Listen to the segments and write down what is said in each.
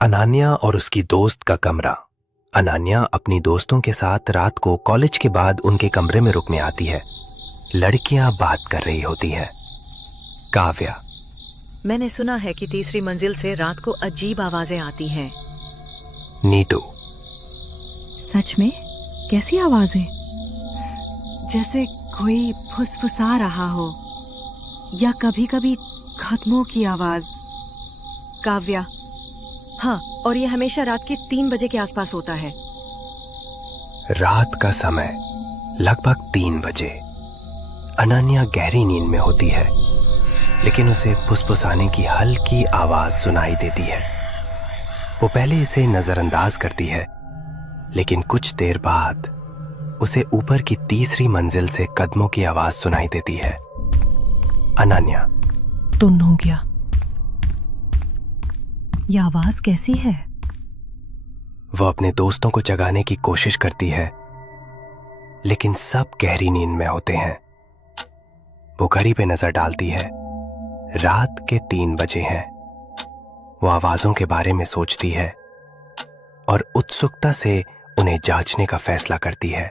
अनन्या और उसकी दोस्त का कमरा। अनन्या अपनी दोस्तों के साथ रात को कॉलेज के बाद उनके कमरे में रुकने आती है। लड़कियां बात कर रही होती हैं। काव्या, मैंने सुना है कि तीसरी मंजिल से रात को अजीब आवाजें आती हैं। नीतू, सच में? कैसी आवाजें? जैसे कोई फुसफुसा रहा हो या कभी कभी खत्मों की आवाज। काव्या, हाँ, और ये हमेशा रात के 3 बजे के आसपास होता है। रात का समय लगभग 3 बजे। अनन्या गहरी नींद में होती है, लेकिन उसे फुसफुसाने की हल्की आवाज सुनाई देती है। वो पहले इसे नजरअंदाज करती है, लेकिन कुछ देर बाद उसे ऊपर की तीसरी मंजिल से कदमों की आवाज सुनाई देती है। अनन्या, टुन हो गया। यह आवाज कैसी है? वो अपने दोस्तों को जगाने की कोशिश करती है, लेकिन सब गहरी नींद में होते हैं। वो घड़ी पे नजर डालती है। रात के 3 बजे हैं। वो आवाजों के बारे में सोचती है और उत्सुकता से उन्हें जांचने का फैसला करती है।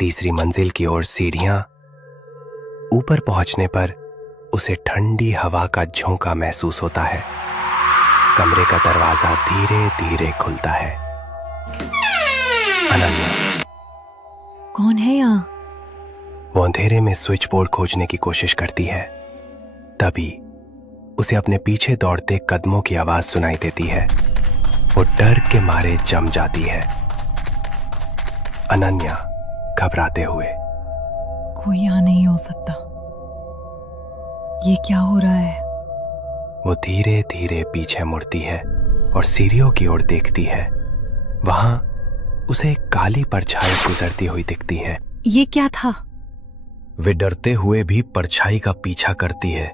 तीसरी मंजिल की ओर सीढ़ियां। ऊपर पहुंचने पर उसे ठंडी हवा का झोंका महसूस होता है। कमरे का दरवाजा धीरे धीरे खुलता है। अनन्या, कौन है यहाँ? वो अंधेरे में स्विच बोर्ड खोजने की कोशिश करती है। तभी उसे अपने पीछे दौड़ते कदमों की आवाज सुनाई देती है। वो डर के मारे जम जाती है। अनन्या घबराते हुए, कोई यहाँ नहीं हो सकता। ये क्या हो रहा है? वो धीरे धीरे पीछे मुड़ती है और सीढ़ियों की ओर देखती है। वहां उसे एक काली परछाई गुजरती हुई दिखती है। ये क्या था? वे डरते हुए भी परछाई का पीछा करती है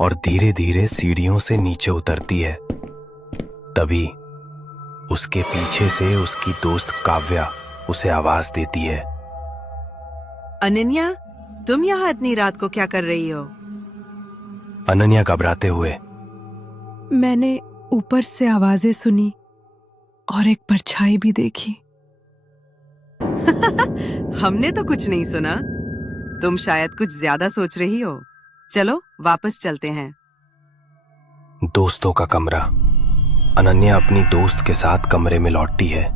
और धीरे धीरे सीढ़ियों से नीचे उतरती है। तभी उसके पीछे से उसकी दोस्त काव्या उसे आवाज देती है। अनन्या, तुम यहाँ इतनी रात को क्या कर रही हो? अनन्या घबराते हुए, मैंने ऊपर से आवाजें सुनी और एक परछाई भी देखी। हमने तो कुछ नहीं सुना। तुम शायद कुछ ज्यादा सोच रही हो। चलो वापस चलते हैं। दोस्तों का कमरा। अनन्या अपनी दोस्त के साथ कमरे में लौटती है।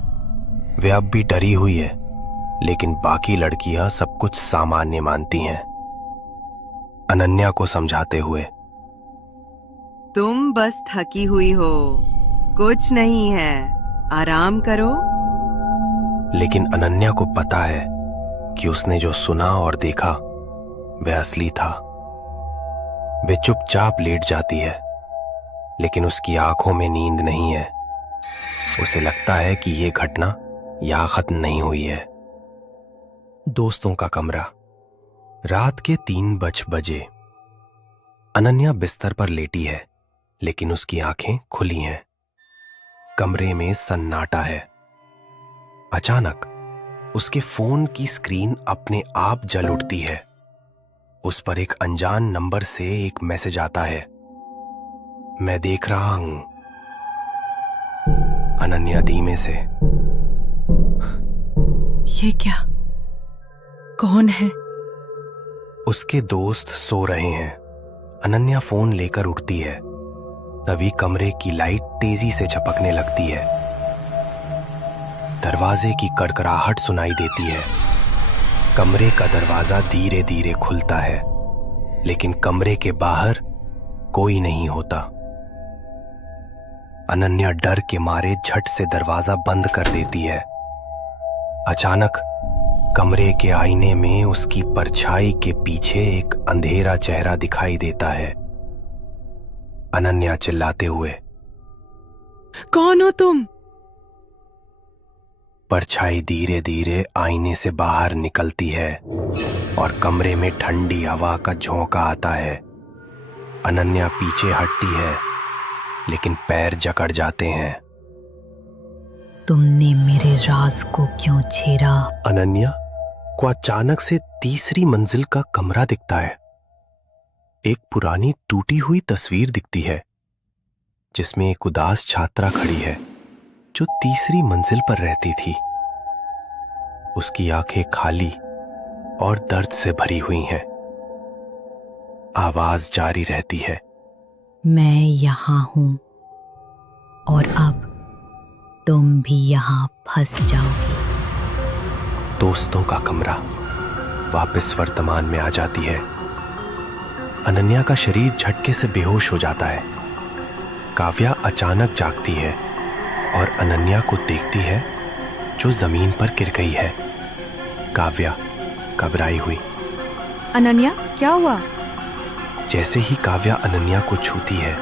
वे अब भी डरी हुई है, लेकिन बाकी लड़कियां सब कुछ सामान्य मानती हैं। अनन्या को समझाते हुए, तुम बस थकी हुई हो, कुछ नहीं है, आराम करो। लेकिन अनन्या को पता है कि उसने जो सुना और देखा वह असली था। वे चुपचाप लेट जाती है, लेकिन उसकी आंखों में नींद नहीं है। उसे लगता है कि यह घटना यहां खत्म नहीं हुई है। दोस्तों का कमरा। रात के 3 बजे। अनन्या बिस्तर पर लेटी है, लेकिन उसकी आंखें खुली हैं। कमरे में सन्नाटा है। अचानक उसके फोन की स्क्रीन अपने आप जल उठती है। उस पर एक अनजान नंबर से एक मैसेज आता है। मैं देख रहा हूं। अनन्या धीमे से, ये क्या? कौन है? उसके दोस्त सो रहे हैं। अनन्या फोन लेकर उठती है। तभी कमरे की लाइट तेजी से झपकने लगती है। दरवाजे की कड़कड़ाहट सुनाई देती है। कमरे का दरवाजा धीरे धीरे खुलता है, लेकिन कमरे के बाहर कोई नहीं होता। अनन्या डर के मारे झट से दरवाजा बंद कर देती है। अचानक कमरे के आईने में उसकी परछाई के पीछे एक अंधेरा चेहरा दिखाई देता है। अनन्या चिल्लाते हुए, कौन हो तुम? परछाई धीरे धीरे आईने से बाहर निकलती है और कमरे में ठंडी हवा का झोंका आता है। अनन्या पीछे हटती है, लेकिन पैर जकड़ जाते हैं। तुमने मेरे राज को क्यों छेड़ा? अनन्या को अचानक से तीसरी मंजिल का कमरा दिखता है। एक पुरानी टूटी हुई तस्वीर दिखती है। जिसमें एक उदास छात्रा खड़ी है जो तीसरी मंजिल पर रहती थी। उसकी आंखें खाली और दर्द से भरी हुई हैं। आवाज जारी रहती है, मैं यहाँ हूं और अब तुम भी यहाँ फंस जाओगे। दोस्तों का कमरा वापस वर्तमान में आ जाती है। अनन्या का शरीर झटके से बेहोश हो जाता है। काव्या अचानक जागती है और अनन्या को देखती है जो जमीन पर गिर गई है। काव्या घबराई हुई। अनन्या, क्या हुआ? जैसे ही काव्या अनन्या को छूती है,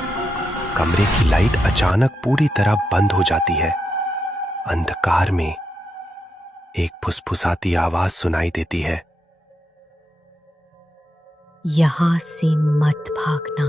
कमरे की लाइट अचानक पूरी तरह बंद हो जाती है। अंधकार में एक फुसफुसाती आवाज सुनाई देती है, यहाँ से मत भागना।